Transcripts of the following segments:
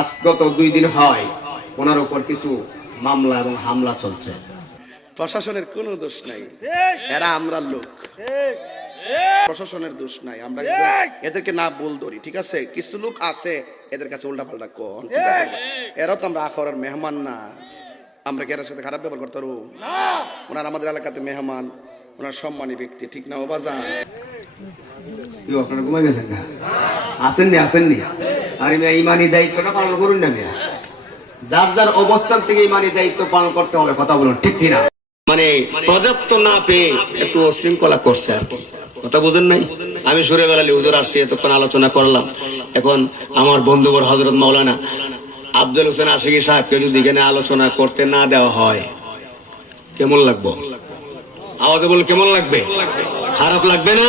আজ গত দুই দিন হয় ওনার উপর কিছু মামলা এবং হামলা চলছে। প্রশাসনের কোনো দোষ নাই। এরা আমরা লোক। প্রশাসনের দোষ নাই। আমরা এদেরকে না বল ধরি ঠিক আছে? কিছু লোক আছে এদের কাছে উল্টা পাল্টা কন? এরাও তো আমরা আখরার মেহমান না। আমরা কি এর সাথে খারাপ ব্যবহার করতে পারব? ওনার আমাদের এলাকাতে মেহমান ওনার সম্মানী ব্যক্তি ঠিক না ও বাজান আপনারা ঘুমাই গেছেন না আসেননি আসেননি? আরে মিয়া, ইমানি দায়িত্বটা পালন করুন না মিয়া। যার যার অবস্থান থেকে ইমানি দায়িত্ব পালন করতে হবে, কথা বলুন, ঠিক কিনা? মানে পর্যাপ্ত না পেয়ে একটু শৃঙ্খলা করছে আর কথা বুঝেন নাই? আমি সুরে বেলালি হুজুর আসছি, এতক্ষণ আলোচনা করলাম। এখন আমার বন্ধুবর হজরত মাওলানা আব্দুল হোসেন আশিকি সাহেবকে যদি এখানে আলোচনা করতে না দেওয়া হয়, কেমন লাগবো? আওয়াজে বল, কেমন লাগবে? খারাপ লাগবে না?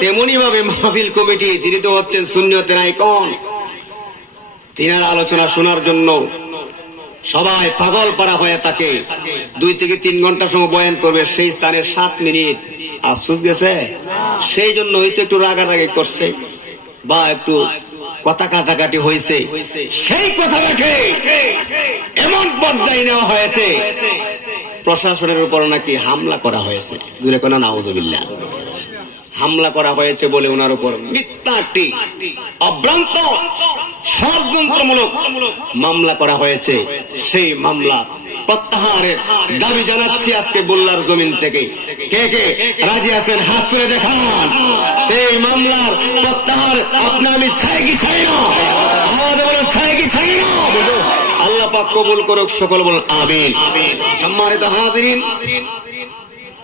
তেমনি ভাবে মাহফিল কমিটি তিনি তো হচ্ছেন শূন্যতের আইকন তিনার আলোচনা শোনার জন্য সবাই পাগল পারা হয়ে থাকে দুই থেকে তিন ঘণ্টা সময় বয়ান করবে, সেই স্থানে সাত মিনিট। আফসুস গেছে? সেই জন্য হয়তো একটু রাগারাগি করছে বা একটু কথা কাটাকাটি হয়েছে। সেই কথাটাকে এমন পর্যায়ে নেওয়া হয়েছে, প্রশাসনের উপর নাকি হামলা করা হয়েছে। দূরে কোনা নাউজুবিল্লাহ হামলা করা হয়েছে বলে ওনার উপর মিথ্যা একটি অভ্রান্ত, ষড়যন্ত্রমূলক মামলা করা হয়েছে। সেই মামলা প্রত্যাহারের দাবি জানাচ্ছি আজকে বল্লার জমিন থেকে। কে কে রাজি আছেন? হাত তুলে দেখান। সেই মামলার প্রত্যাহার আপনি আমি চাই কি চাই না? কি চাই না? আল্লাহ পাক কবুল করুক, সকল বলুন, আমিন। সম্মানিত হাজিরিন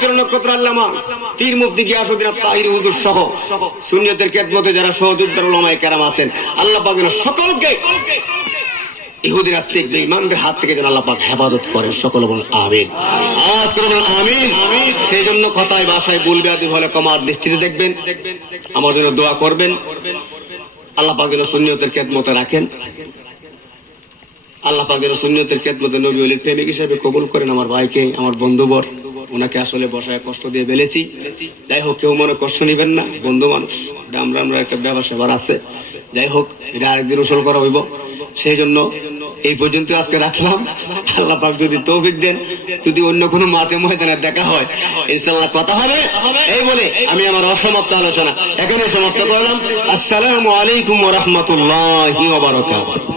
সুন্নিয়তের নক্ষত্র আল্লামা, পীর মুফতি গিয়াসুদ্দিন তাহির হুজুর সহ সুন্নিয়তের খেদমতে যারা সহযোদ্ধার ওলামায়ে কেরাম আছেন, আল্লাহ পাক সকলকে ইহুদি নাস্তিক বেঈমানদের হাত থেকে যেন আল্লাহ পাক হেফাজত করেন। সকল বলুন আমিন। আওয়াজ করে বলুন আমিন। সেই জন্য কথায় বাসায় বলবে আদি হলে কমার দৃষ্টিতে দেখবেন। আমার জন্য দোয়া করবেন। আল্লাহ পাক যেন সুন্নিয়তের খেদমতে রাখেন। আল্লাহ পাকের সুন্নতের খেদমতে নবী অলির প্রেমিক হিসেবে কবুল করেন আমার ভাইকে, আমার বন্ধুবর। ওনাকে আসলে বসায় কষ্ট দিয়ে বেলেছি। যাই হোক, কেউ মনে কষ্ট নিবেন না, বন্ধু মানুষ। আমরা আমরা একটা ব্যবসা এবার আছে। যাই হোক, এটা আরেকদিন উসল করা হইব। সেই জন্য এই পর্যন্ত আজকে রাখলাম। আল্লাহ পাক যদি তৌফিক দেন, যদি অন্য কোনো মাঠে, ময়দানে দেখা হয় ইনশাল্লাহ কথা হবে। এই বলে আমি আমার অসমাপ্ত আলোচনা এখানে সমাপ্ত করলাম। আসসালামু আলাইকুম ওয়া বারাকাতুহু।